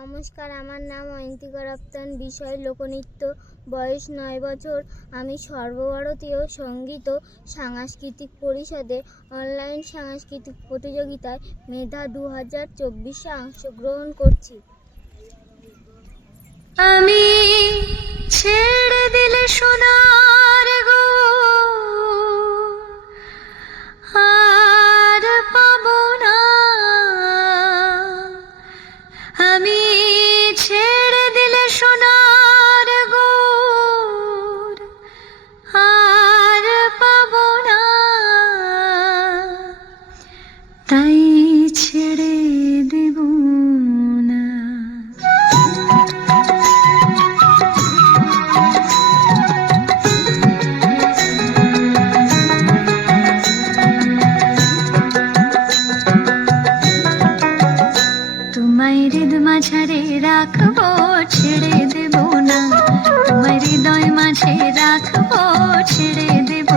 নমস্কার, আমার নাম অয়ন্তিকা রপ্তান। বিষয় লোকনৃত্য। বয়স 9 বছর। আমি সর্বভারতীয় সঙ্গীত ও সাংস্কৃতিক পরিষদে অনলাইন সাংস্কৃতিক প্রতিযোগিতায় মেধা 2024-এ অংশগ্রহণ করছি। আমি ছেড়ে দিলে সোনার গো আর পাবো না। আমি ছেড়ে দিলে সোনার গো আর পাবো না। তাই ছেড়ে দেব না। তোমায় হৃদ মাঝারে রাখবো, ছেড়ে দেব না। তোমায় হৃদয় মাঝে রাখবো, ছেড়ে দেব